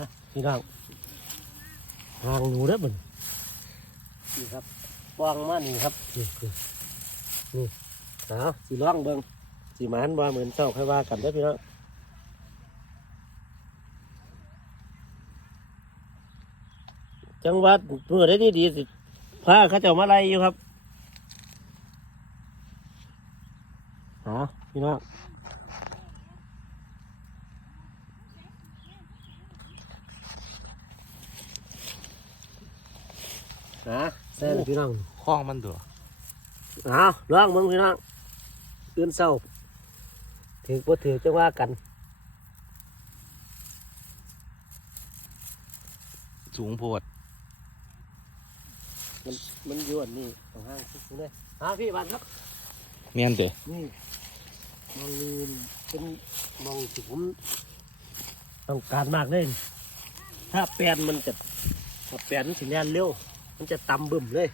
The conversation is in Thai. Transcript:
ฮะพี่น้องหางหนูเด้อบึนนี่ครับวางมานี่ครับนี่นี่นี่เอาสีร่องเบิ่งสีหมันว่าเหมือนเจ้าค่อยว่ากันเด้อพี่น้องจังหวัดเมื่อได้ดีดีๆสิพาเขาเจ้ามาไล่อยู่ครับหาพี่น้อง ฮะแซ่บพี่น้องข้องมันตัวเอาลองมึงพี่น้องตื่นเศร้าถือบ่ถือจะว่ากัน สูงโพดมันมันอยวนนี่ต้องห้างทุกเลยฮะพี่บันครับเมียนเตะนี่มองนี่เป็นมองที่ผมต้องการมากเลยถ้าแปลนมันจะถ้าแปลนมันสิแล่นเร็ว มันจะต่ำบึ้มเลย